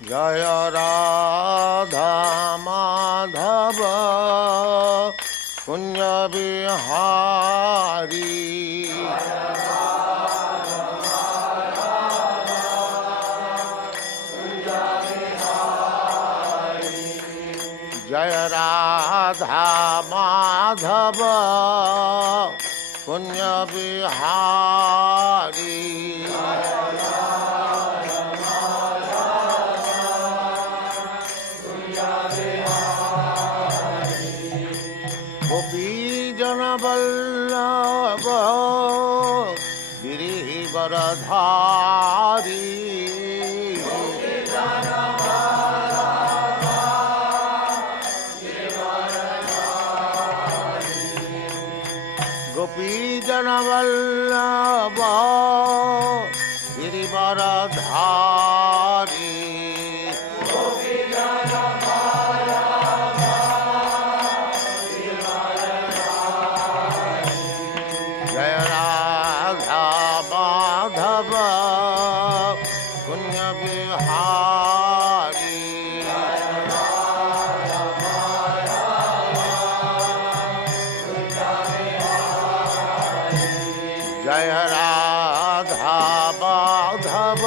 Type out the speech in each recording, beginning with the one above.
जय राधा माधव कुंज बिहारी। जय राधा माधव कुंज बिहारी। गोपी जन वल्लभ गिरिवरधारी। गोपी जन वल्लभ गिरिवरधारी। जय राधा माधव कुंज बिहारी। जय राधा माधव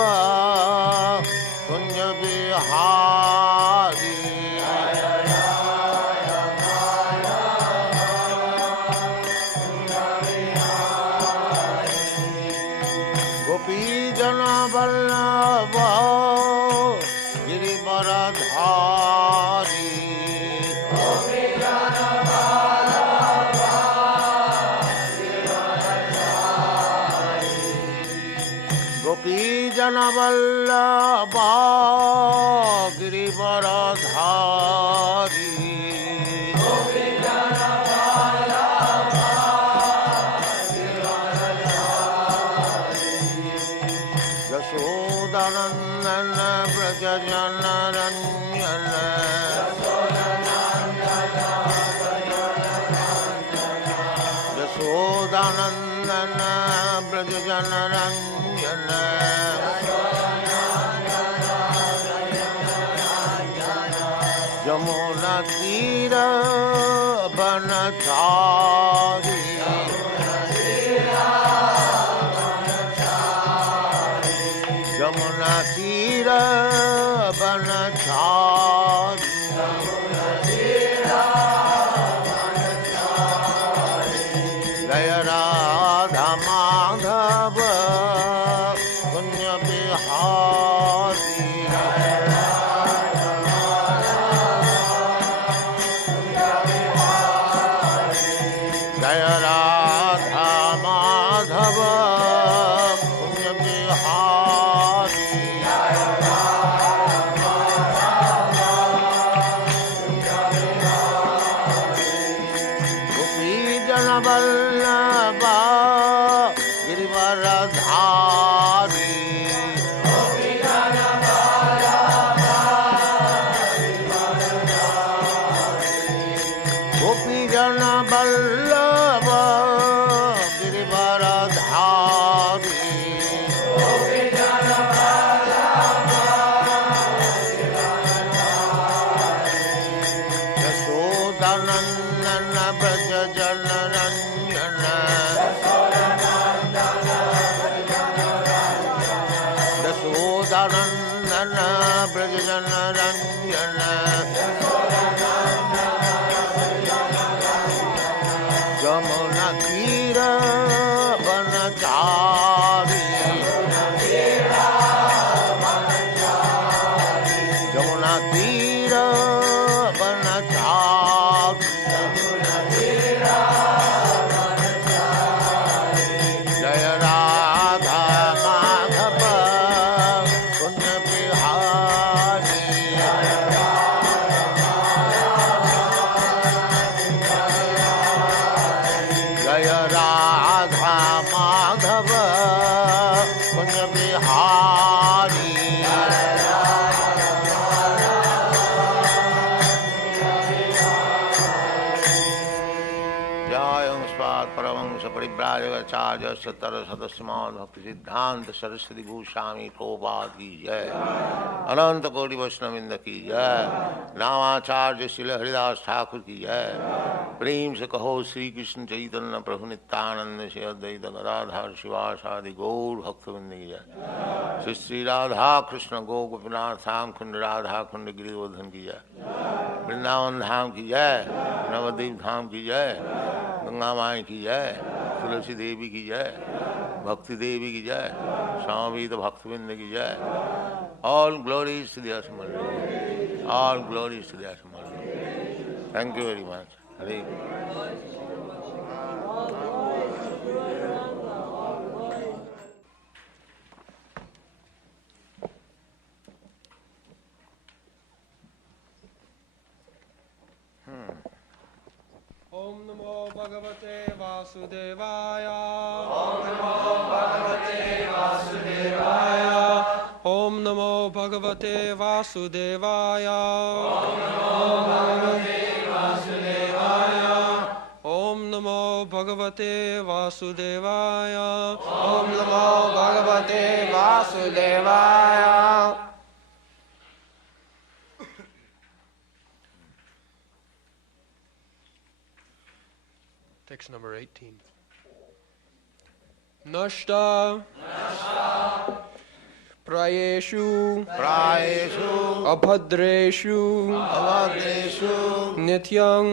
कुंज बिहारी। गोपी जन वल्लभ गिरिवरधारी। गोपी जन वल्लभ गिरिवरधारी। यशोदानंदन व्रज जनरंजन। यशोदानंदन व्रज जनरंजन। यमुना तीर बनचारी। यमुना तीर बनचारी। जय राधा माधव कुंज बिहारी। जय राधा माधव कुंज बिहारी। गोपी जन वल्लभ गिरिवरधारी। गोपी जन वल्लभ गिरिवरधारी। यशोदानंदन व्रज जनरंजन। यशोदानंदन व्रज जनरंजन। यमुना तीर बनचारी। यमुना तीर बनचारी। जय राधा माधव कुंज बिहारी। वंश परिव्राजकाचार्य सतर सदस्यमान भक्ति सिद्धांत सरस्वती गोस्वामी प्रभुपाद की जय। अनंत कोटि वैष्णववृंद की जय। नामाचार्य श्री हरिदास ठाकुर की जय। प्रेम से कहो श्री कृष्ण चैतन्य प्रभु नित्यानंद से अद्वैत गदाधर शिवासादि गौर भक्तवृंद की जय। श्री श्री राधा कृष्ण गो गोपीनाथ धाम कुंड राधा कुंड गिरिवर्धन की जय। वृंदावन धाम की जय। नवद्वीप धाम की जय। गंगा माई की जय। तुलसी देवी की जय। भक्ति देवी की जय। स्वामी भक्तवृंद की जय। All glories to the assembled. All glories to the assembled. Thank you very much. हरे ओम नमो भगवते वासुदेवाय। ओम नमो भगवते वासुदेवाय। ओम नमो भगवते वासुदेवाय। ओम नमो भगवते वासुदेवाय। ओम नमो भगवते वासुदेवाय। ओम नमो भगवते वासुदेवाय। Text number 18. Nashta prayeshu प्रायेषु abhadreshu अवधेषु nityam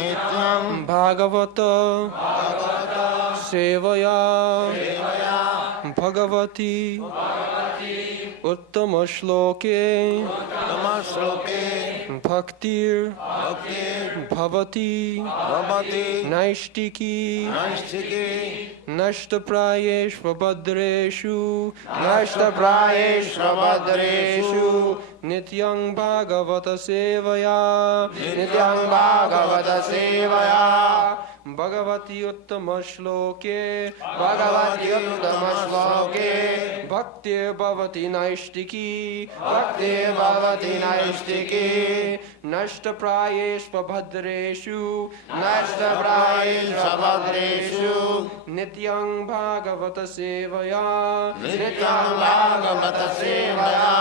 नित्यं bhagavata sevaya bhagavati uttama shloke नमश्लोके bhaktir भक्ति bhavati भवति naishtiki नैष्ठिके नष्टप्रायेष्वभद्रेषु नष्टप्रायेष्वभद्रेषु नित्यं भागवत सेवया नित्यं भागवत सेवया भगवति उत्तम श्लोके भगवत्युत्तमश्लोके भक्तिर्भवति नैष्टिकी भक्तिर्भवति नैष्टिकी नष्टप्रायेष्वभद्रेषु नष्टप्रायेष्वभद्रेषु नित्यं भागवत सेवया नित्यं भागवत सेवया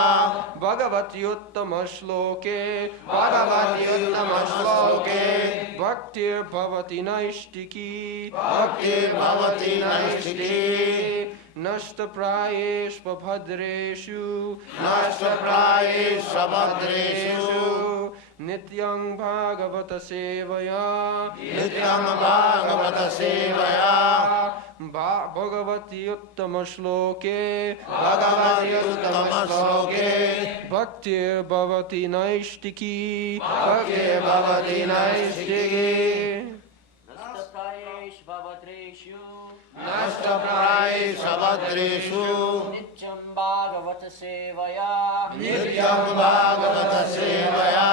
भगवत्युत्तम श्लोके भगवत्युत्तमश्लोके भक्तिर्भवति नैष्टिकी भक्तिर्भवति नैष्टिकी नष्टप्रायेष्वभद्रेषु नष्टप्रायेष्वभद्रेषु नित्यं भागवत सेवया नित्यं भागवत सेवया भगवति उत्तम श्लोके भगवत्युत्तमश्लोके भक्तिर्भवति नैष्टिकी भक्तिर्भवति नैष्टिकी नष्टप्रायेष्वभद्रेषु नित्यं भागवत सेवया नित्यं भागवत सेवया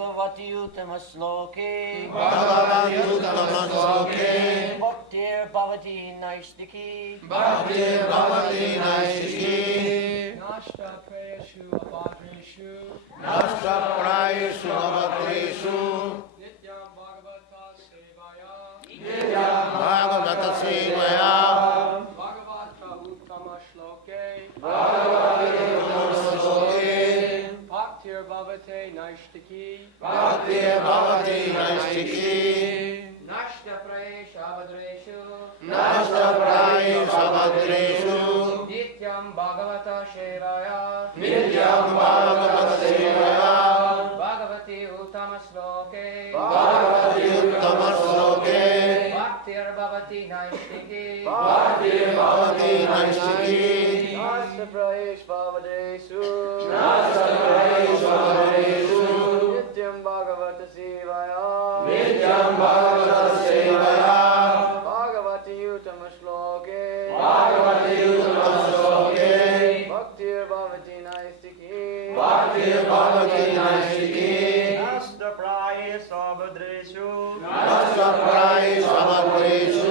भगवति उत्तम श्लोके भगवत्युत्तमश्लोके भक्तिर्भवति नैष्टिकी भक्तिर्भवति नैष्टिकी नष्टप्रायेषु अभद्रेषु नष्टप्रायेष्वभद्रेषु नित्यं भागवत सेवया नित्यं भागवत सेवया भगवत उत्तम श्लोके भगवत्युत्तमश्लोके भक्तिर्भवति नैष्टिकी भक्तिर्भवति नैष्टिकी नष्टप्रायेष्वभद्रेषु नष्टप्रायेष्वभद्रेषु नित्यं भागवत सेवया नित्यं भागवत सेवया भगवति उत्तम श्लोके भगवत्युत्तमश्लोके भक्तिर्भवति नैष्टिकी भक्तिर्भवति नैष्टिकी नष्टप्रायेष्वभद्रेषु नष्टप्रायेष्वभद्रेषु नित्यं भागवत सेवया नित्यं भागवत सेवया भगवति उत्तम श्लोके भगवत्युत्तमश्लोके भक्तिर्भवति नैष्टिकी भक्तिर्भवति नैष्टिकी नष्टप्रायेष्वभद्रेषु नष्टप्रायेष्वभद्रेषु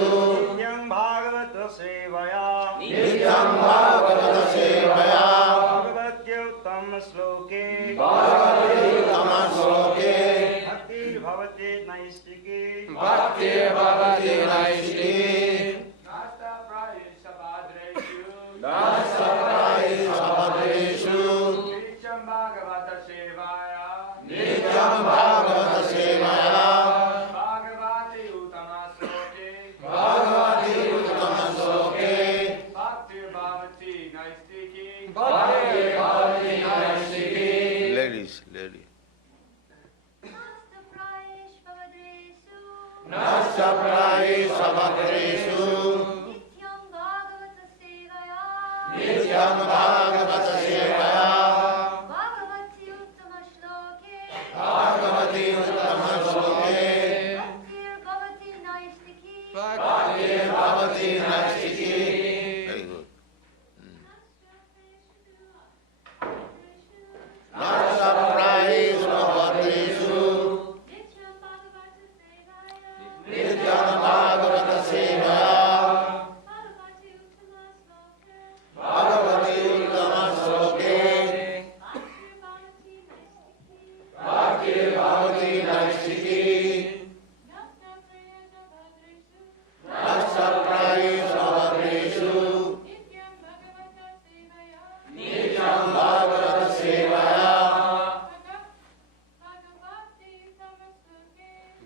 नित्यं भागवत सेवया नित्यं भागवत सेवया भगवत्युत्तमश्लोके भगवत्युत्तमश्लोके bhavati naistiki. Bhaktir bhavati naistiki. Nasta prayesha bhadreshu. Nasta prayesha bhadreshu. Nityam bhagavata sevaya. Nityam bhagavata sevaya. Bhagavati uttama sloke. Bhagavati uttama sloke. Bhaktir bhavati naistiki. Bhaktir bhavati naistiki. Ladies. Nasta prayesha bhadreshu. Nityam bhagavata sevaya. Bhagavati uttama sloke. Bhaktir bhavati naistiki. Very good. Nasta prayesha bhadreshu. Nityam bhagavata sevaya. Bhagavati uttama sloke. Bhaktir bhavati naistiki. Nasta prayesha bhadreshu. Nityam bhagavata sevaya.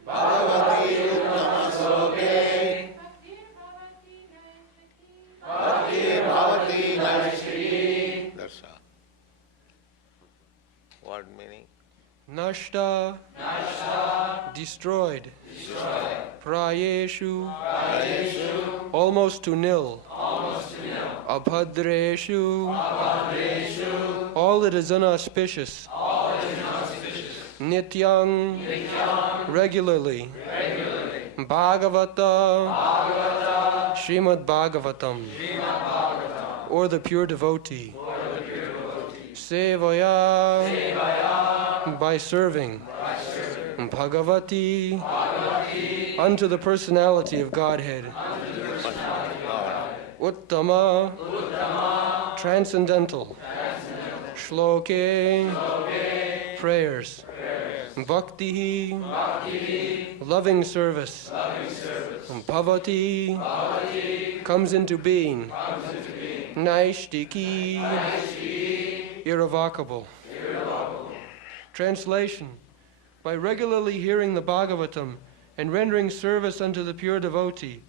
Bhagavati uttama sloke. Bhaktir bhavati naistiki. That's all. What meaning? Nashta, destroyed. Prayeshu, almost to nil. Abhadreshu, all that is unauspicious. Nityam, regularly. Bhagavata, Srimad Bhagavatam, or the pure devotee. Sevaya, by serving. Bhagavati, unto the personality of Godhead. Uttama, transcendental. Shloke, prayers. Bhakti, loving service. Bhavati, comes into being. Naishtiki, irrevocable. Translation: by regularly hearing the Bhagavatam and rendering service unto the pure devotee,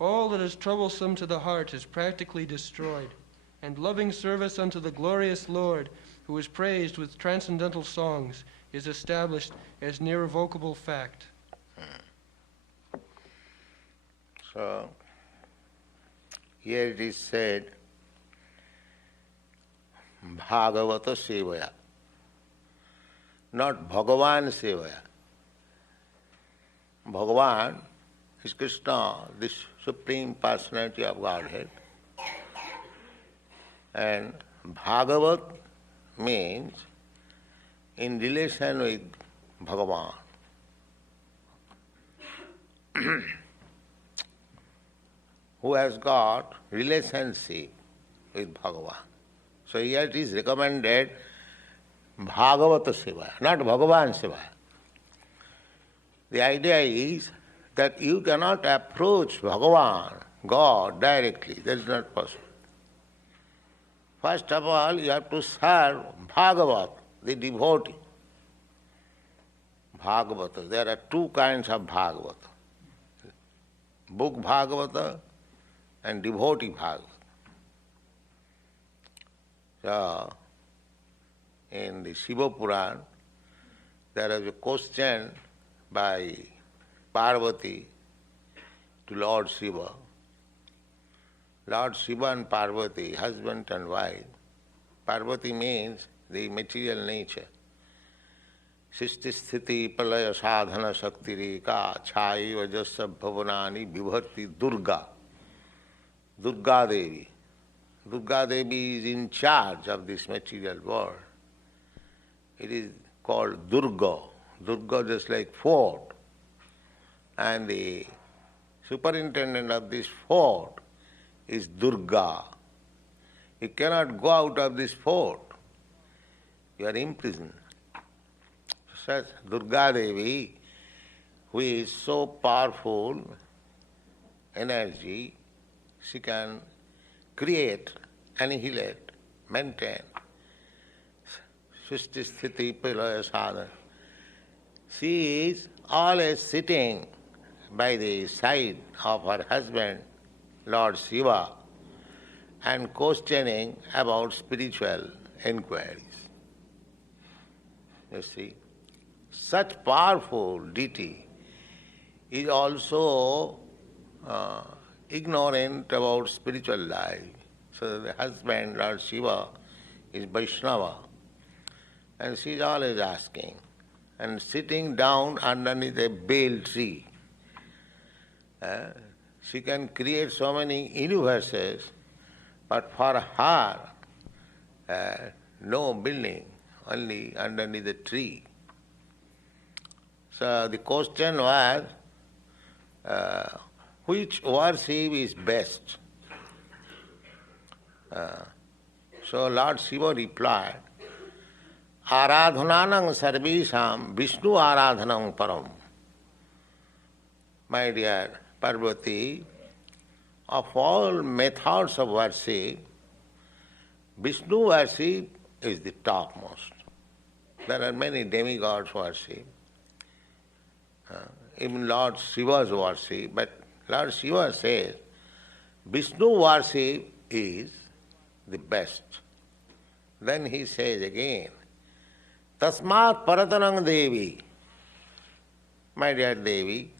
all that is troublesome to the heart is practically destroyed, and loving service unto the glorious Lord, who is praised with transcendental songs, is established as an irrevocable fact. So, here it is said, Bhagavata Sevaya, not Bhagavan Sevaya. Bhagavan is Krishna, this Supreme Personality of Godhead. And Bhagavat means in relation with Bhagavan. Who has got relationship with Bhagavan. So here it is recommended Bhagavata Sevaya, not Bhagavan Sevaya. The idea is that you cannot approach Bhagavan, God, directly. That is not possible. First of all, you have to serve Bhagavat, the devotee. Bhagavata. There are two kinds of Bhagavata. Book Bhagavata and devotee Bhagavata. So, in the Shiva Puran, there is a question by Parvati to Lord Shiva. Lord Shiva and Parvati, husband and wife. Parvati means the material nature. Sisti sthiti palaya sadhana shakti reka chai vajasa bhavanani vibharti Durga. Durga Devi. Durga Devi is in charge of this material world. It is called Durga. Durga just like fort. And the superintendent of this fort is Durga. You cannot go out of this fort. You are imprisoned. Such Durga Devi who is so powerful energy, she can create, annihilate, maintain Srishti Sthiti Pralaya Sadhana. She is always sitting by the side of her husband, Lord Shiva, and questioning about spiritual inquiries. You see, such powerful deity is also ignorant about spiritual life. So the husband, Lord Shiva, is Vaishnava, and she is always asking, and sitting down underneath a bale tree. She can create so many universes, but for her, no building, only underneath the tree. So the question was, which worship is best? So Lord Shiva replied, Aradhananam sarvesham Vishnu aradhanam param. My dear Parvati, of all methods of worship, Vishnu worship is the topmost. There are many demigods worship, even Lord Shiva's worship, but Lord Shiva says Vishnu worship is the best. Then he says again, Tasmat Paratanang Devi, my dear Devi,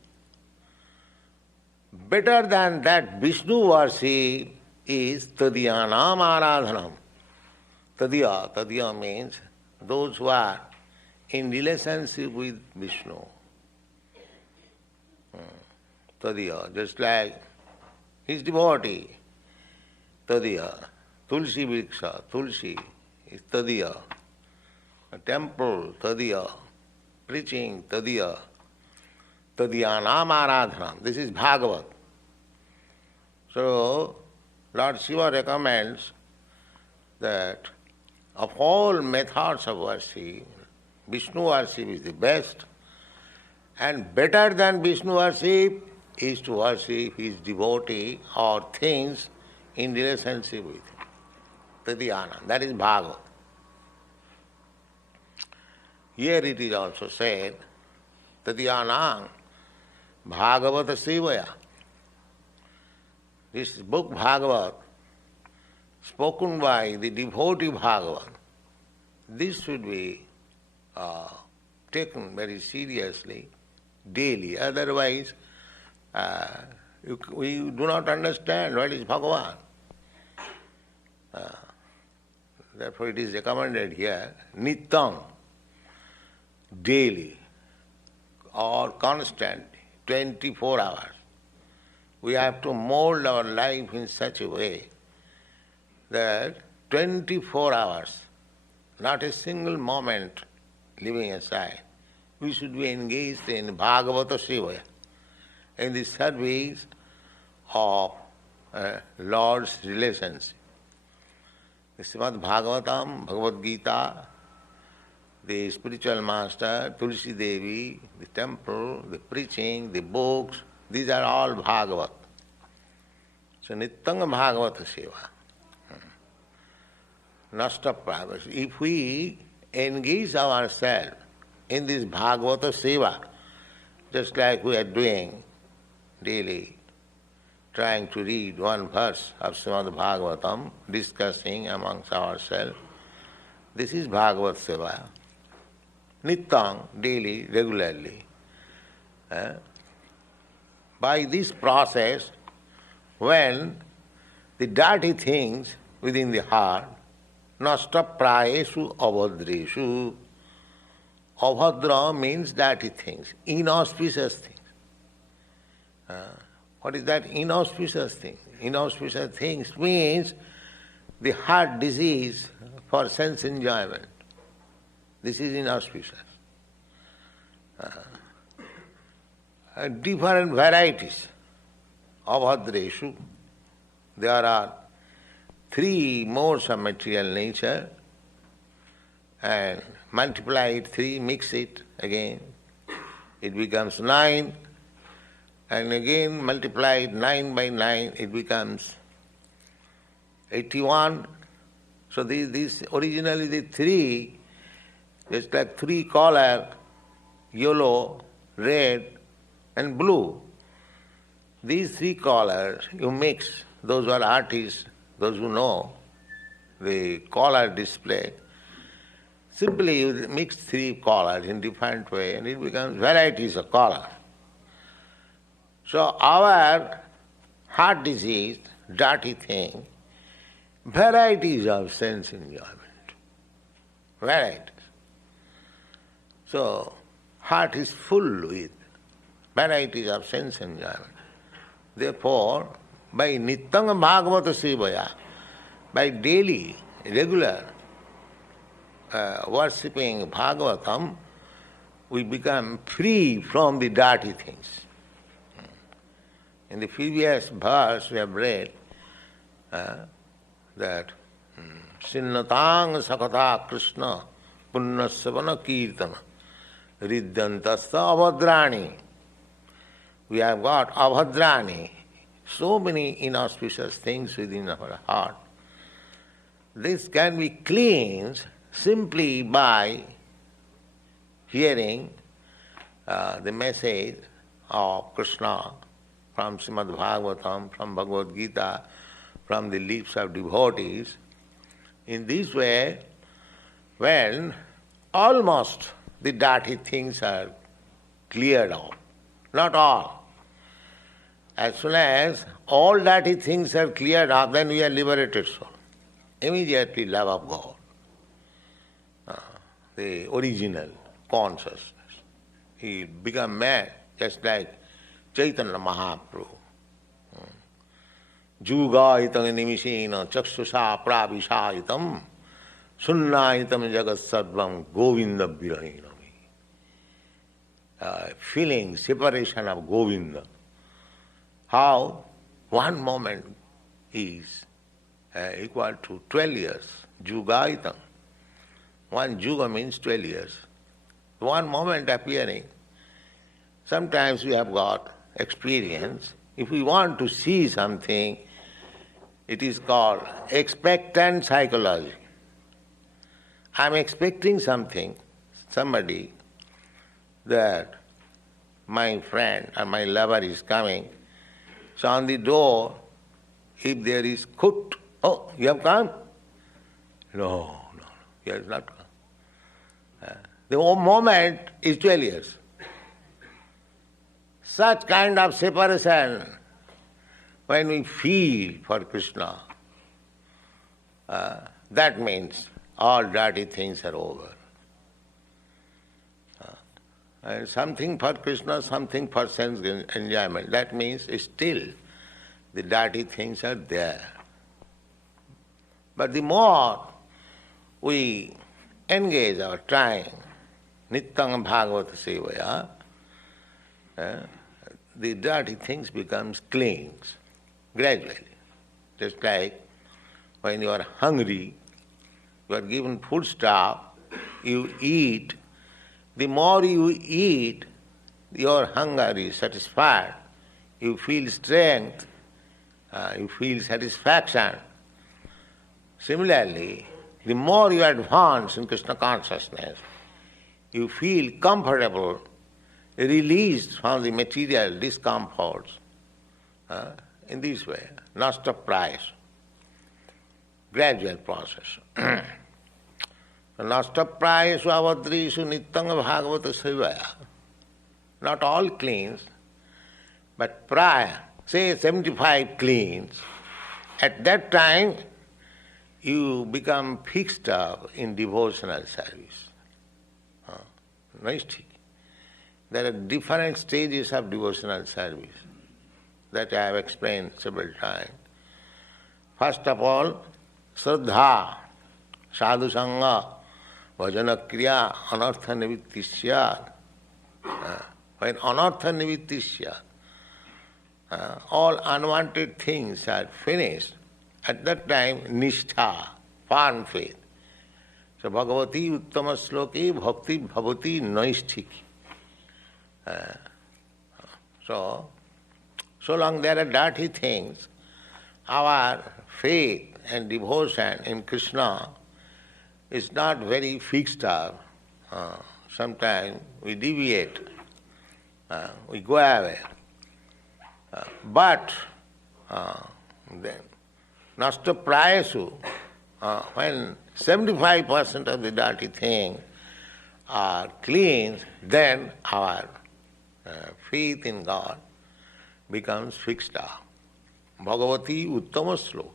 better than that Vishnu worship is Tadyanam Aradhanam. Tadya means those who are in relationship with Vishnu. Tadya, just like his devotee, Tadya. Tulsi Vriksha, Tulsi is Tadya. A temple, Tadya. Preaching, Tadya. Tadyanam Aradhanam. This is Bhāgavad. So, Lord Shiva recommends that of all methods of worship, Vishnu worship is the best, and better than Vishnu worship is to worship his devotee or things in relationship with him. Tadhyana, that is Bhāgavad. Here it is also said, Tadhyanam Bhāgavata Sevaya. This book Bhāgavad, spoken by the devotee Bhāgavad, this should be taken very seriously daily. Otherwise, we do not understand what is Bhagavan. Therefore it is recommended here, Nityam, daily or constant, 24 hours. We have to mold our life in such a way that 24 hours, not a single moment leaving aside, we should be engaged in Bhāgavata Sevaya, in the service of Lord's relationship. The Srimad Bhagavatam, Bhagavad Gita, the spiritual master, Tulsi Devi, the temple, the preaching, the books, these are all Bhagavat. So Nityam Bhagavata Seva. Nastha. If we engage ourselves in this Bhagavata Seva, just like we are doing daily, trying to read one verse of Srimad Bhagavatam, discussing amongst ourselves, this is Bhagavat Seva. Nityam, daily, regularly. By this process, when the dirty things within the heart, nasta prayeshu avadreshu, avadra means dirty things, inauspicious things. What is that inauspicious thing? Inauspicious things means the heart disease for sense enjoyment. This is inauspicious. Different varieties of adreshu. There are 3 modes of material nature, and multiply it 3, mix it again. it becomes 9, and again multiplied 9 by 9, it becomes 81. So these originally the 3, just like 3 color, yellow, red and blue. These 3 colors you mix, those who are artists, those who know the color display, simply you mix 3 colors in different way and it becomes varieties of color. So our heart disease, dirty thing, varieties of sense enjoyment. Varieties. So heart is full with varieties of sense enjoyment. Therefore, by nityam bhāgavata sevaya, by daily, regular worshipping Bhagavatam, we become free from the dirty things. In the previous verse we have read that Sinnatang sakata Krishna punnasavana kirtana riddhantasta abhadrani. We have got abhadrani, so many inauspicious things within our heart. This can be cleansed simply by hearing the message of Krishna from Srimad Bhagavatam, from Bhagavad Gita, from the lips of devotees. In this way, when almost the dirty things are cleared out, not all. As soon as all dirty things are cleared out, then we are liberated soul. Immediately love of God, the original consciousness. He become mad, just like Chaitanya Mahaprabhu. Jugayitam nimishena chakshusha pravishayitam sunnayitam jagat sarvam govinda virahinami. Feeling separation of Govinda. How one moment is equal to 12 years. Jugayitam. One juga means 12 years. One moment appearing. Sometimes we have got experience. If we want to see something, it is called expectant psychology. I am expecting something, somebody, that my friend or my lover is coming. So on the door, if there is kuch, oh, you have come? No, he has not come. The whole moment is 12 years. Such kind of separation, when we feel for Krishna, that means all dirty things are over. And something for Krishna, something for sense enjoyment. That means still the dirty things are there. But the more we engage our trying, nityam bhāgavata sevaya, the dirty things becomes clean gradually. Just like when you are hungry, you are given food stuff, you eat. The more you eat, your hunger is satisfied. You feel strength, you feel satisfaction. Similarly, the more you advance in Krishna consciousness, you feel comfortable, released from the material discomforts. In this way, not of price, gradual process. Nashtaprayesu avadrisu nityam bhāgavata sevaya. Not all cleans, but prior, say 75 cleans, at that time you become fixed up in devotional service. Nice. There are different stages of devotional service that I have explained several times. First of all, Shraddha, Sadhu Sangha, Bhajana Kriya, Anartha Nivittisya. When Anartha Nivittisya, all unwanted things are finished, at that time Nishtha, firm faith. So Bhagavati Uttama Sloki Bhakti Bhavati Naisthiki. So long there are dirty things, our faith and devotion in Krishna is not very fixed up. Sometimes we deviate, we go away. But then, nasta prayasu, when 75% of the dirty things are clean, then our faith in God becomes fixed up. Bhagavati Uttama Sloka.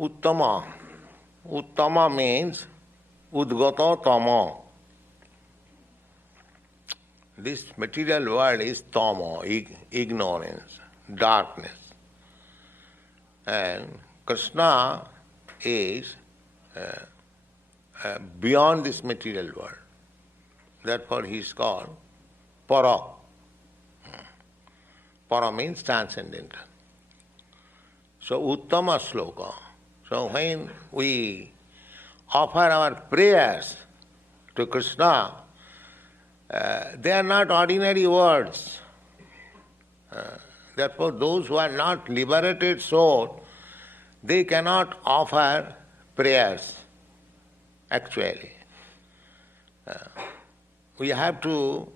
Uttama. Uttama means Udgata Tama. This material world is Tama, ignorance, darkness. And Krishna is beyond this material world. Therefore he is called Para. Para means transcendental. So Uttama Sloka. So when we offer our prayers to Krishna, they are not ordinary words. Therefore those who are not liberated soul, they cannot offer prayers actually. We have to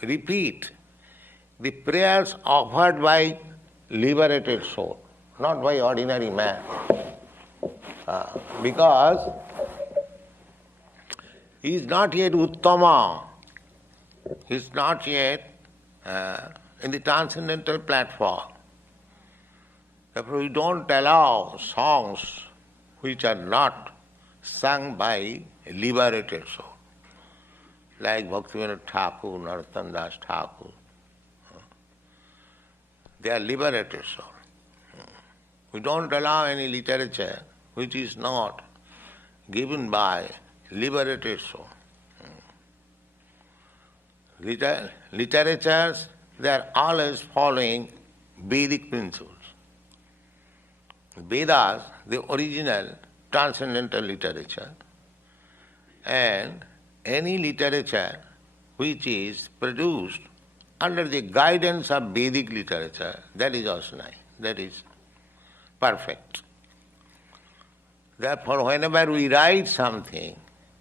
repeat the prayers offered by liberated soul, not by ordinary man. Because he is not yet Uttama, he is not yet in the transcendental platform. Therefore we don't allow songs which are not sung by liberated soul, like Bhaktivinoda Thakur, Narottam Das Thakur. They are liberated soul. We don't allow any literature which is not given by liberated soul. Literatures, they are always following Vedic principles. Vedas, the original transcendental literature, and any literature which is produced under the guidance of Vedic literature, that is also nice, that is perfect. Therefore, whenever we write something,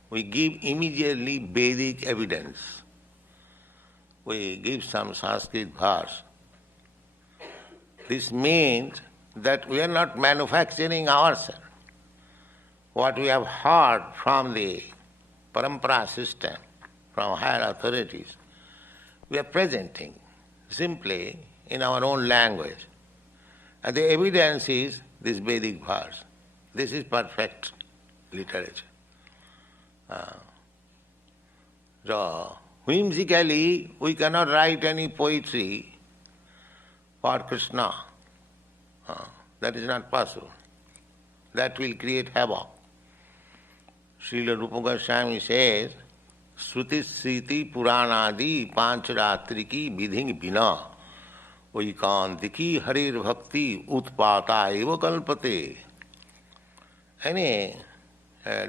we give immediately Vedic evidence. We give some Sanskrit verse. This means that we are not manufacturing ourselves. What we have heard from the parampara system, from higher authorities, we are presenting simply in our own language. And the evidence is this Vedic verse. This is perfect literature. So, whimsically, we cannot write any poetry for Krishna. That is not possible. That will create havoc. Srila Rupa Goswami says, Shruti Sriti Puranadi Pancharatriki Vidhing Bina Vaikantiki Harir Bhakti Utpata Eva Kalpate. Any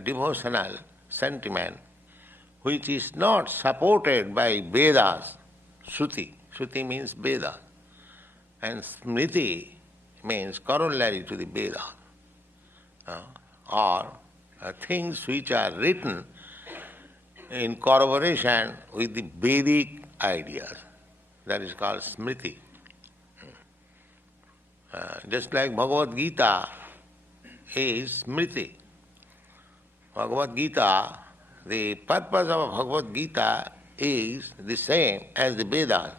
devotional sentiment which is not supported by Vedas, Shruti. Shruti means Veda. And Smriti means corollary to the Veda. Or things which are written in corroboration with the Vedic ideas. That is called Smriti. Just like Bhagavad Gita is Smriti. Bhagavad Gita, the purpose of Bhagavad Gita is the same as the Vedas.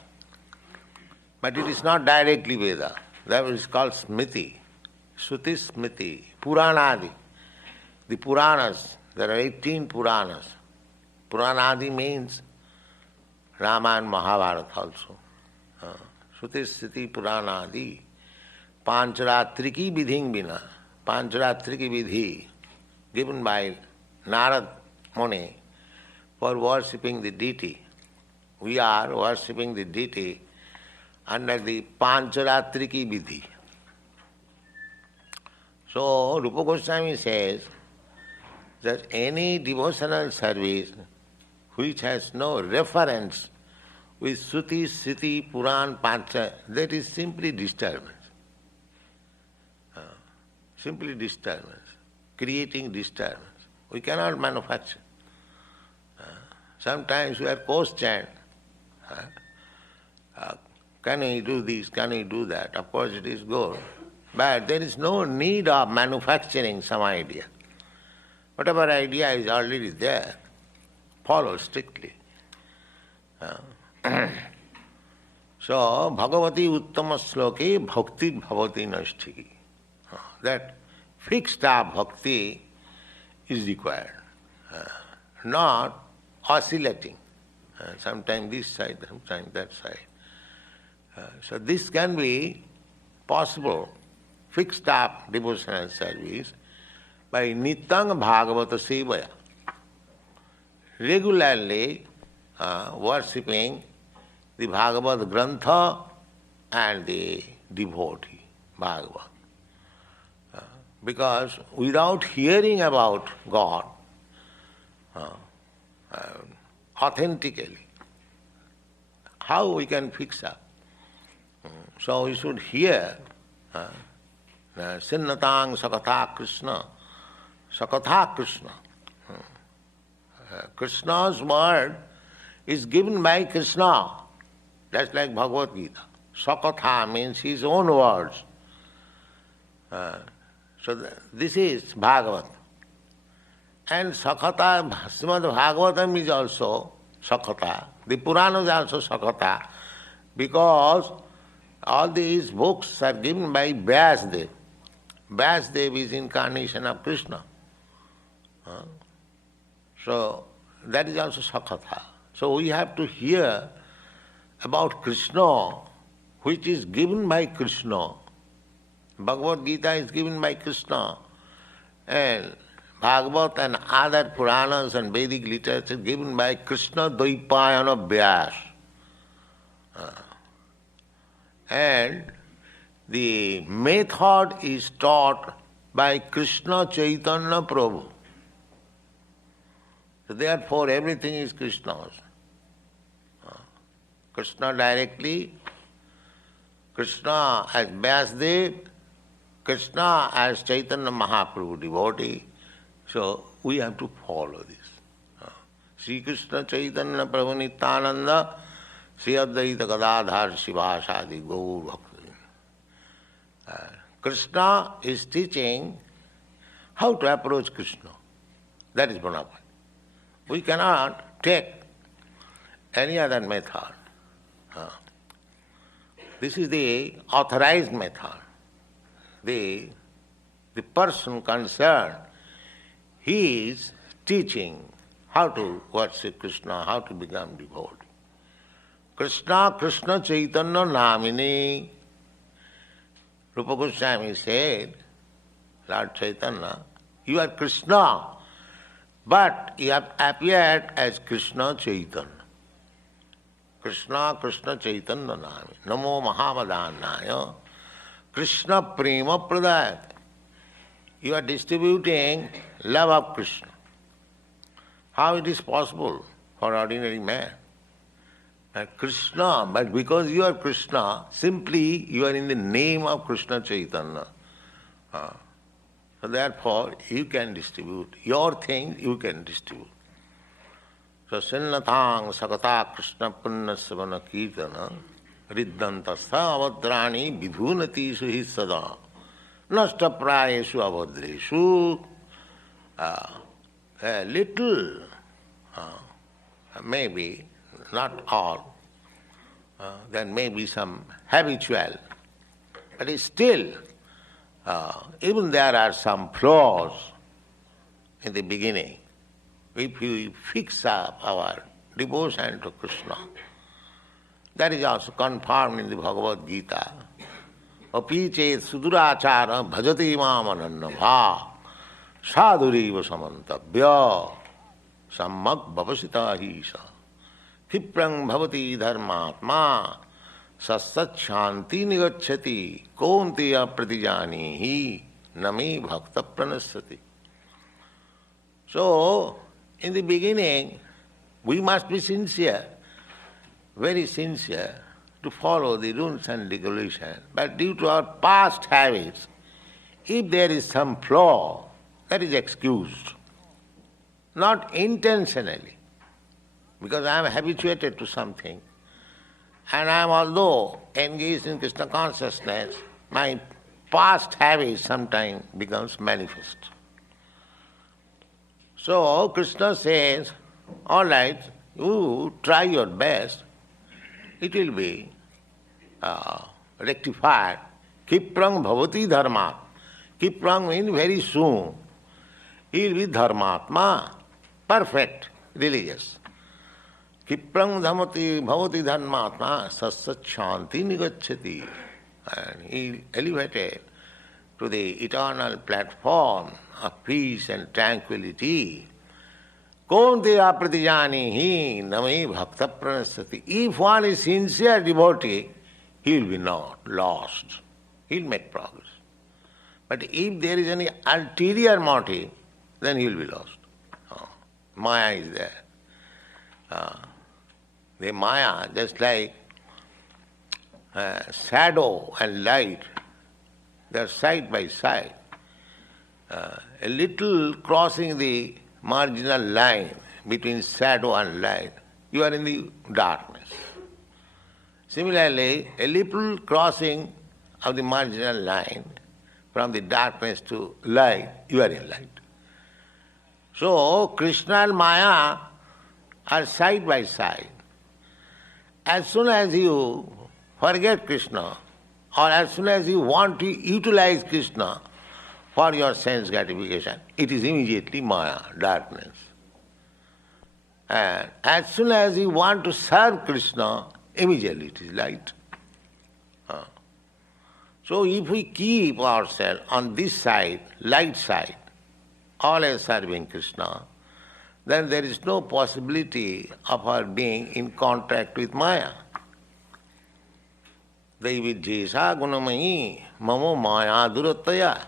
But it is not directly Veda. That is called Smriti. Shruti Smriti. Puranadi. The Puranas, there are 18 Puranas. Puranadi means Rama and Mahabharata also. Shruti Smriti Puranadi. Pancharatriki Vidhing Bina. Pancharatriki Vidhi given by Narad Muni for worshipping the deity. We are worshipping the deity under the Pancharatriki Vidhi. So Rupa Goswami says that any devotional service which has no reference with Shruti, Sriti, Puran, Pancha, that is simply disturbance. Simply disturbance, creating disturbance. We cannot manufacture. Sometimes we are questioned, can we do this, can we do that? Of course it is good, but there is no need of manufacturing some idea. Whatever idea is already there, follow strictly. So, Bhagavati Uttama Sloke Bhakti Bhavati Nashtiki. That fixed up bhakti is required, not oscillating, sometimes this side, sometimes that side. So this can be possible, fixed up devotional service, by Nityang Bhagavata Sevaya, regularly worshipping the Bhagavad Grantha and the devotee, Bhagavad. Because without hearing about God authentically, how we can fix up? So we should hear Sinnatang Sakatha Krishna, Sakatha Krishna. Krishna's word is given by Krishna, just like Bhagavad Gita. Sakatha means his own words. So this is Bhagavat. And Sakata, Srimad Bhagavatam is also Sakata. The Purana is also Sakata, because all these books are given by Vyasdev. Vyasdev is incarnation of Krishna. So that is also Sakata. So we have to hear about Krishna, which is given by Krishna. Bhagavad Gita is given by Krishna, and Bhagavat and other Puranas and Vedic literature given by Krishna Dvaipayana Vyas. And the method is taught by Krishna Chaitanya Prabhu. So therefore everything is Krishna's. Krishna directly, Krishna as Vyasdev, Krishna as Chaitanya Mahaprabhu devotee. So we have to follow this. Sri Krishna Chaitanya Prabhu Nityananda, Sri Advaita Gadadhar Shivasadi Gaur Bhakti. Krishna is teaching how to approach Krishna. That is bona fide. We cannot take any other method. This is the authorized method. The person concerned, he is teaching how to worship Krishna, how to become devotee. Krishna, Krishna Chaitanya Namini. Rupa Goswami said, Lord Chaitanya, you are Krishna, but you have appeared as Krishna Chaitanya. Krishna, Krishna Chaitanya Nami, Namo Mahamadhanaya, Krishna Prema Pradayate. You are distributing love of Krishna. How it is possible for ordinary man? Krishna, but because you are Krishna, simply you are in the name of Krishna Chaitanya. So therefore you can distribute. Your thing you can distribute. So Sinnatang Sakata Krishna Punna Savana Kirtana Riddantastha Avadrani Vidhunati Suhi Sada Nasta Prayesu Avadreshu. A little, maybe, not all, there may be some habitual, but still, even there are some flaws in the beginning. If we fix up our devotion to Krishna, that is also confirmed in the Bhagavad Gita. Api chet sudurachara bhajati mamanannabha sadhuriva samantabhya sammak bhavasita hisa khiprang bhavati dharmatma sassat shanti nigacchati kontiya pratijanihi nami bhakta pranasati. So, in the beginning, We must be sincere, very sincere, to follow the rules and regulations. But due to our past habits, if there is some flaw, that is excused. Not intentionally, because I am habituated to something, and I am although engaged in Krishna consciousness, my past habit sometimes becomes manifest. So Krishna says, all right, you try your best, it will be rectified. Kiprang bhavati dharma. Kiprang means very soon. He will be dharmatma, perfect, religious. Kiprang dhamati bhavati dharmatma satsat shanti nigacchati. And he elevated to the eternal platform of peace and tranquility. Konteya pratijanihi nami bhakta pranasati. If one is sincere devotee, he will be not lost. He will make progress. But if there is any ulterior motive, then he will be lost. Maya is there. The Maya, just like shadow and light, they are side by side. A little crossing the marginal line between shadow and light, you are in the darkness. Similarly, a little crossing of the marginal line from the darkness to light, you are in light. So, Krishna and Maya are side by side. As soon as you forget Krishna, or as soon as you want to utilize Krishna for your sense gratification, it is immediately Maya, darkness. And as soon as you want to serve Krishna, immediately it is light. So if we keep ourselves on this side, light side, always serving Krishna, then there is no possibility of our being in contact with Maya. Daividjesha gunamayi mamo maya durattaya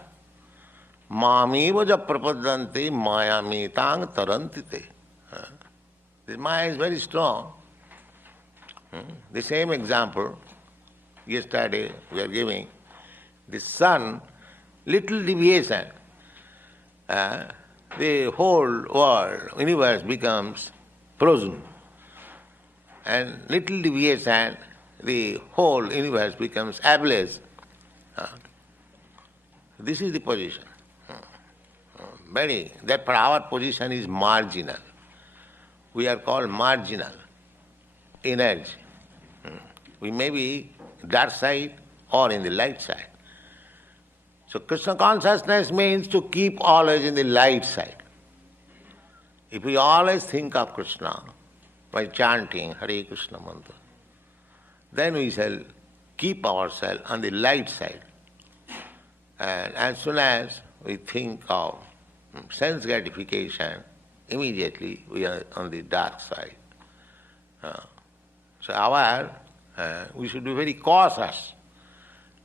mameva ja prapadante maya metang tarantite. This Maya is very strong. The same example yesterday we are giving. The sun, little deviation, the whole world, universe becomes frozen. And little deviation, the whole universe becomes ablaze. This is the position. Therefore our position is marginal. We are called marginal energy. We may be dark side or in the light side. So Krishna consciousness means to keep always in the light side. If we always think of Krishna by chanting Hare Krishna mantra, then we shall keep ourselves on the light side. And as soon as we think of sense gratification, immediately we are on the dark side. So we should be very cautious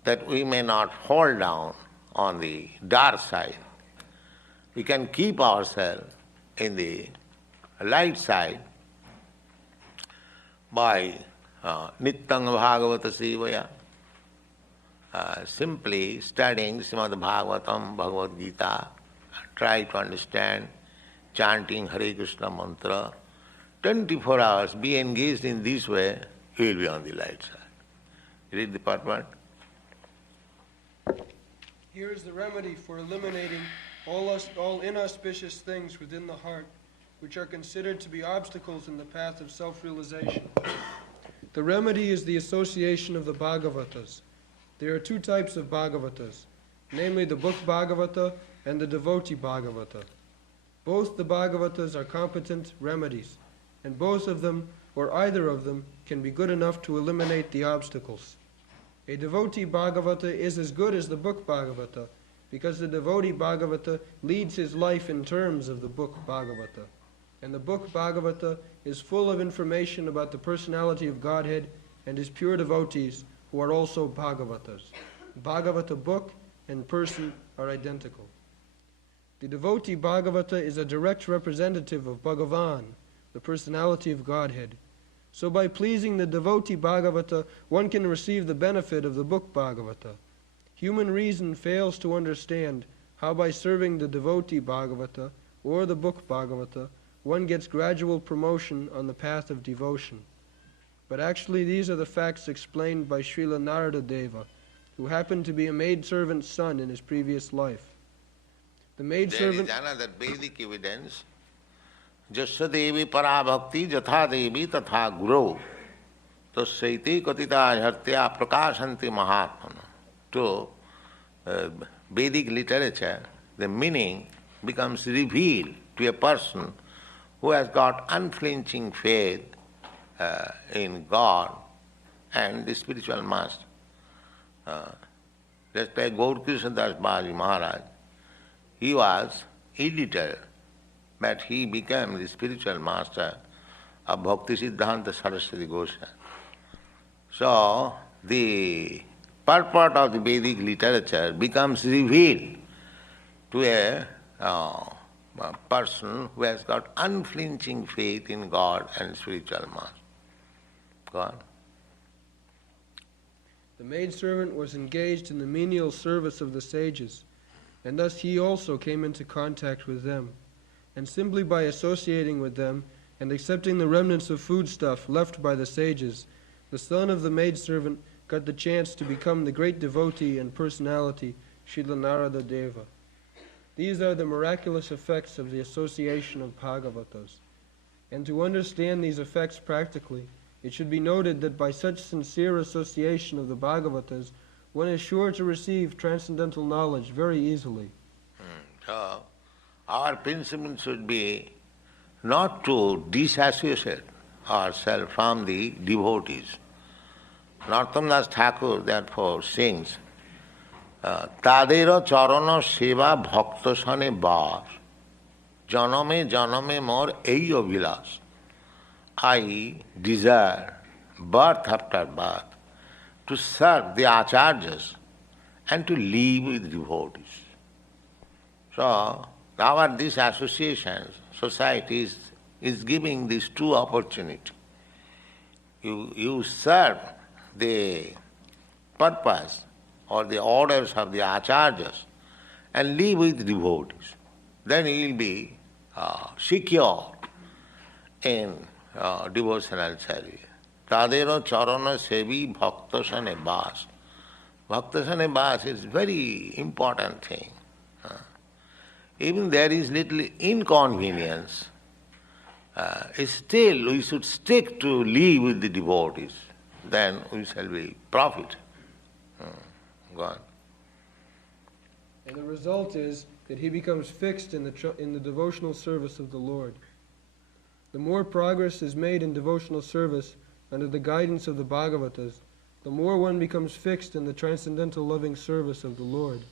that we may not fall down on the dark side. We can keep ourselves in the light side by nityam bhāgavata sevaya, simply studying Srimad Bhāgavatam, Bhagavad Gita, try to understand, chanting Hare Krishna mantra, 24 hours, be engaged in this way, you will be on the light side. Read the part one. Here is the remedy for eliminating all inauspicious things within the heart, which are considered to be obstacles in the path of self-realization. The remedy is the association of the Bhāgavatas. There are two types of Bhāgavatas, namely the book Bhāgavata and the devotee Bhāgavata. Both the Bhāgavatas are competent remedies, and both of them, or either of them, can be good enough to eliminate the obstacles. A devotee Bhāgavata is as good as the book Bhāgavata, because the devotee Bhāgavata leads his life in terms of the book Bhāgavata. And the book Bhāgavata is full of information about the personality of Godhead and his pure devotees, who are also Bhāgavatas. Bhāgavata book and person are identical. The devotee Bhāgavata is a direct representative of Bhagavan, the personality of Godhead. So by pleasing the devotee Bhagavata, one can receive the benefit of the book Bhagavata. Human reason fails to understand how by serving the devotee Bhagavata or the book Bhagavata, one gets gradual promotion on the path of devotion. But actually these are the facts explained by Srila Narada Deva, who happened to be a maidservant's son in his previous life. The maidservant... There is another Vedic evidence. Jasya devi para bhakti jatha devi tatha guru tasyaiti katita jhartya prakashanti mahatmana. To Vedic literature, the meaning becomes revealed to a person who has got unflinching faith in God and the spiritual master. Just like Gaur Krishna Das Baji Maharaj, he was illiterate, but he became the spiritual master of Bhakti Siddhanta Saraswati Goswami. So, the purport of the Vedic literature becomes revealed to a person who has got unflinching faith in God and spiritual master. God. The maidservant was engaged in the menial service of the sages, and thus he also came into contact with them. And simply by associating with them and accepting the remnants of foodstuff left by the sages, the son of the maidservant got the chance to become the great devotee and personality, Srila Narada Deva. These are the miraculous effects of the association of Bhagavatas. And to understand these effects practically, it should be noted that by such sincere association of the Bhagavatas, one is sure to receive transcendental knowledge very easily. So, our principle should be not to disassociate ourselves from the devotees. Narottam Das Thakur therefore sings, Tadera charana seva bhakta sane bas, janame janame mor ei abhilas. I desire birth after birth to serve the acharyas and to live with devotees. So, this association, society is giving these two opportunities. You serve the purpose or the orders of the acharyas and live with devotees. Then you will be secure in devotional service. Tadera charana sevi bhaktasane bas. Bhaktasane bas is very important thing. Even there is little inconvenience, still we should stick to live with the devotees. Then we shall be profit. Go on. And the result is that he becomes fixed in the devotional service of the Lord. The more progress is made in devotional service under the guidance of the Bhagavatas, the more one becomes fixed in the transcendental loving service of the Lord.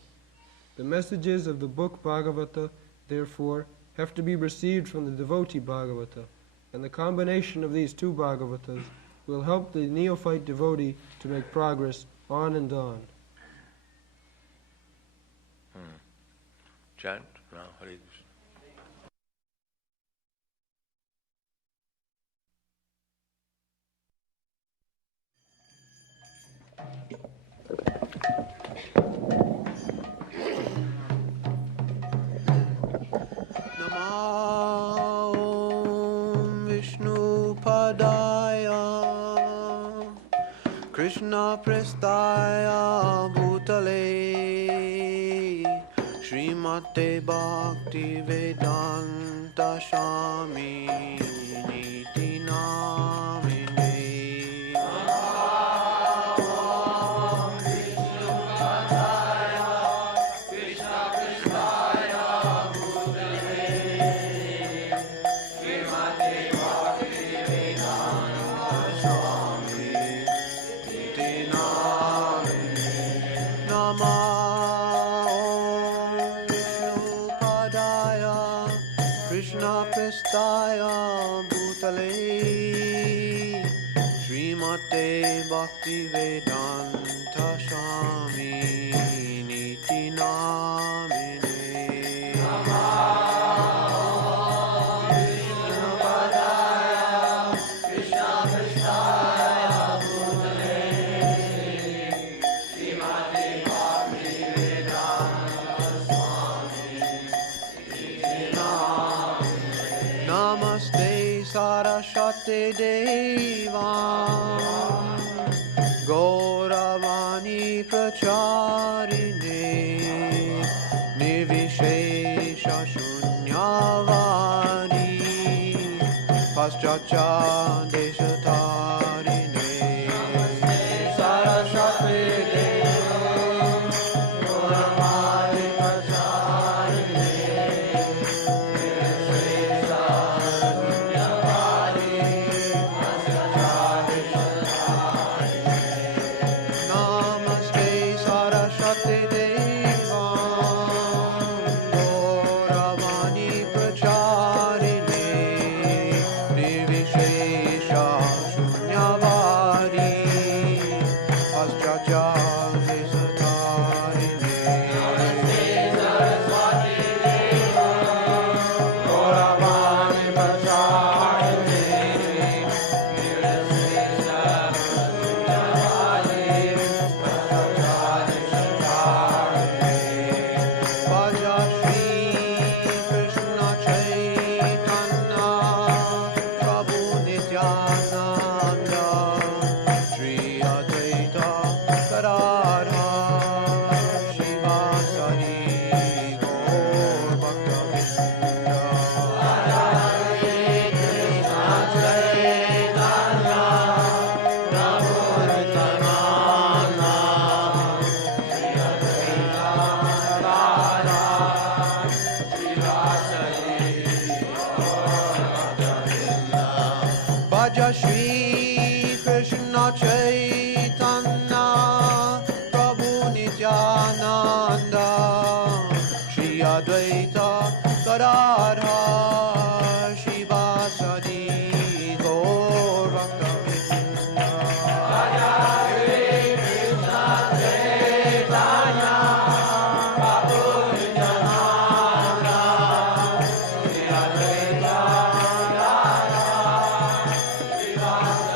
The messages of the book Bhagavata, therefore, have to be received from the devotee Bhagavata, and the combination of these two Bhagavatas will help the neophyte devotee to make progress on and on. Chant now, Hare Krishna. Krishna Prestaya Bhutale Srimate Bhakti Vedanta Swami Niti Namine Bhakti Vedanta Swami Niti Namine Namo Vishnu Padaya Namaste Saraswate Devam Gauravani Pracharine Nirvishesha Shunyavani Paschacha Deshatarine Saraswati Devam Gauravani Pracharine Nirvishesha Shunyavani Paschacha Namaste Saraswati Devam Gauravani Pracharine Nirvishesha Shunyavadi Paschacha Desatarine Gauravani Pracharine Nirvishesha Bhaja Shri Krishna Chaitanya Prabhu Nityananda Shri Advaita Gadadhara Shivasari Gaur Bhakta-vrinda Bhaja Shri Krishna Chaitanya Prabhu Nityananda Bhaja Shri Krishna Chaitanya Prabhu Nityananda Shri Advaita Gadadhara Shivasadi Gaur Bhakta-vrinda Bhaja Shri Krishna Chaitanya Prabhu Nityananda Shri Advaita Gadadhara Shivasadi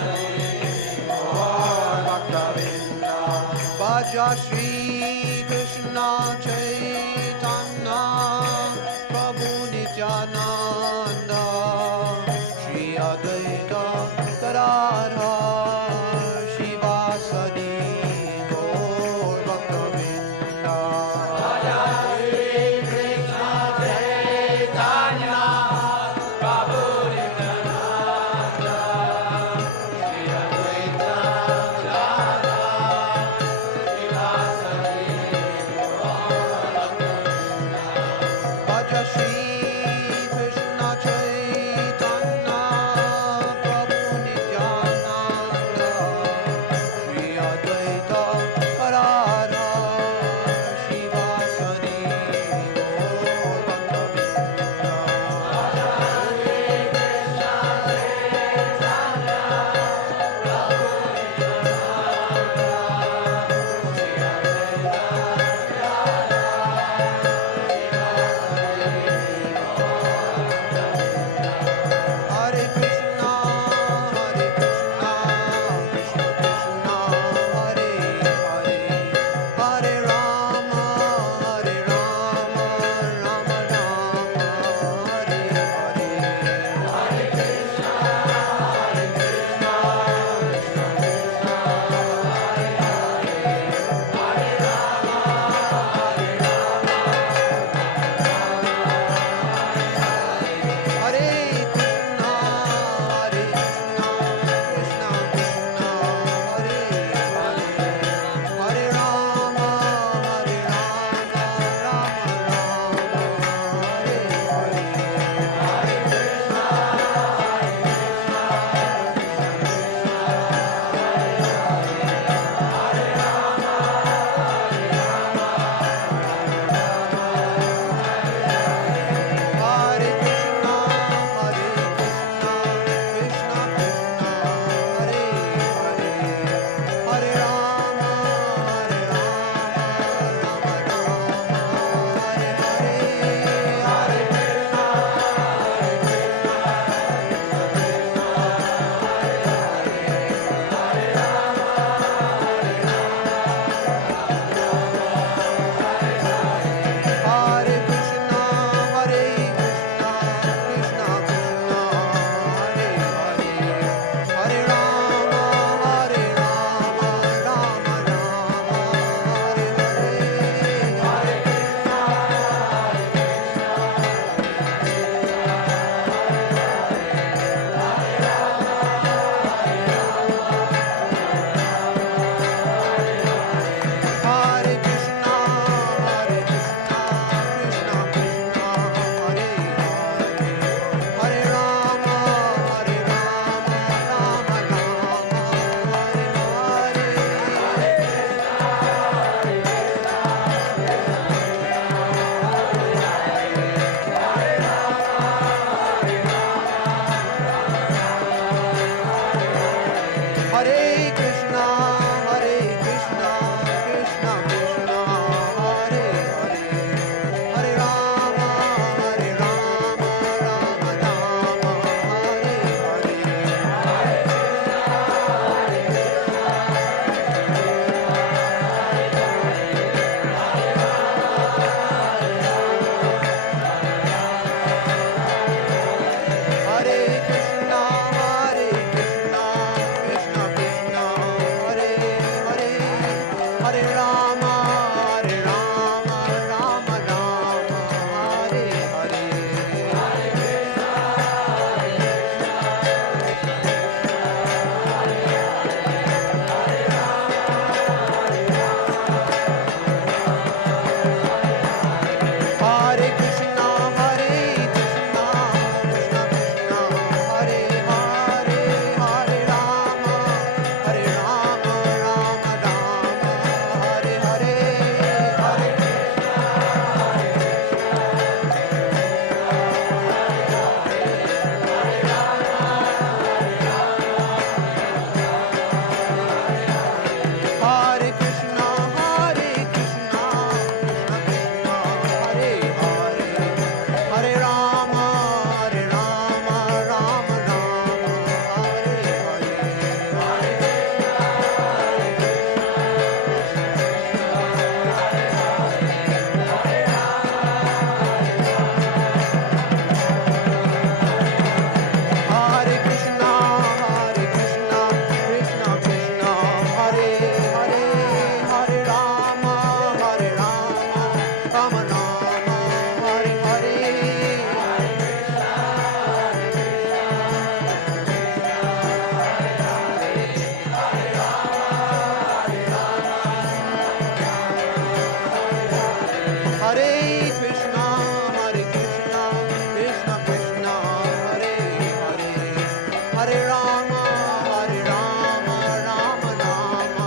Hare Rama, Hare Rama, Rama Rama,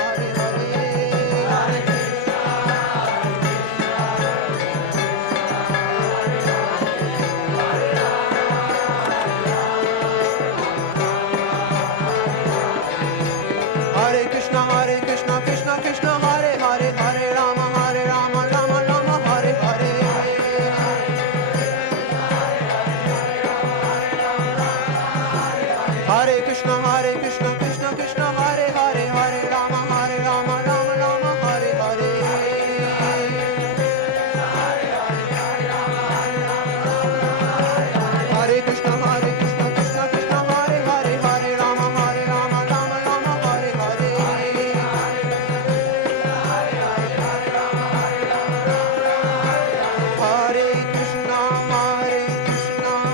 Hare Hare. Hare Krishna, Krishna Krishna, Hare Hare, Hare Rama, Rama Rama, Hare Hare. Hare Krishna, Krishna Krishna, Hare Hare, Hare Rama, Rama Rama, Hare Hare. Hare Krishna, Krishna Krishna, Hare Hare, Hare Rama, Rama Rama, Hare Hare. Hare Krishna, Krishna Krishna, Hare Hare, Hare Rama, Rama Rama, Hare Hare. Hare Krishna,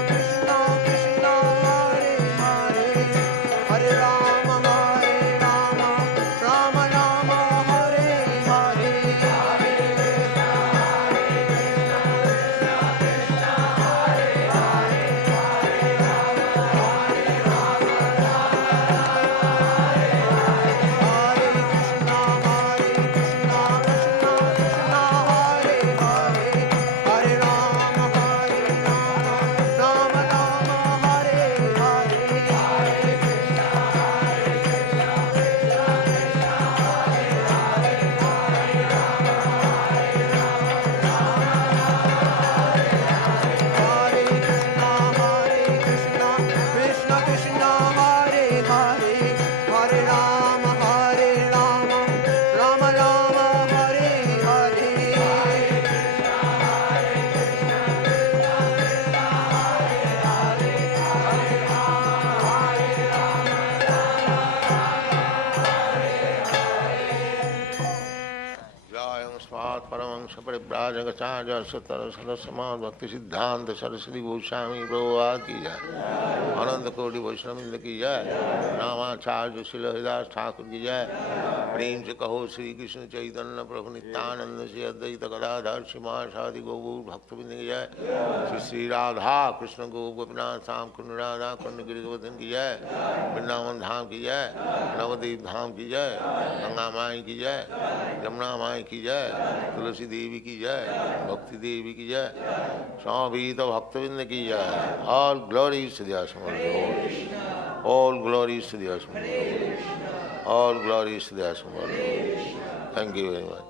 Krishna Krishna, Hare Hare, Hare Rama, Rama Rama, Hare Hare. Hare Krishna, Krishna Krishna, Hare Hare, Hare Rama, Rama Rama, Hare Hare. जय स्वात् परमंश परिव्राजकाचार्य सतर सदस्यमान भक्ति सिद्धांत सरस्वती गोस्वामी प्रभुपाद की जय। अनंत कोटि वैष्णववृंद की जय। नामाचार्य श्री हरिदास ठाकुर की जय। प्रेम से कहो श्री कृष्ण चैतन्य प्रभु नित्यानंद श्री अद्वैत गदाधर श्रीमासादि गौर भक्तवृंद की जय। श्री श्री राधा कृष्ण गोपीनाथ श्याम कुंड राधा कुंड गिरिवर्धन की जय। वृंदावन धाम की जय। नवद्वीप धाम की जय। गंगा माई की जय। यमुना माई की जय। तुलसी देवी की जय। भक्ति देवी की जय। समवेत भक्तवृंद की जय। ऑल ग्लोरीज टू द असमर Lord. All glories to the असमर Lord. All glories to the असमर Lord. Thank you very much.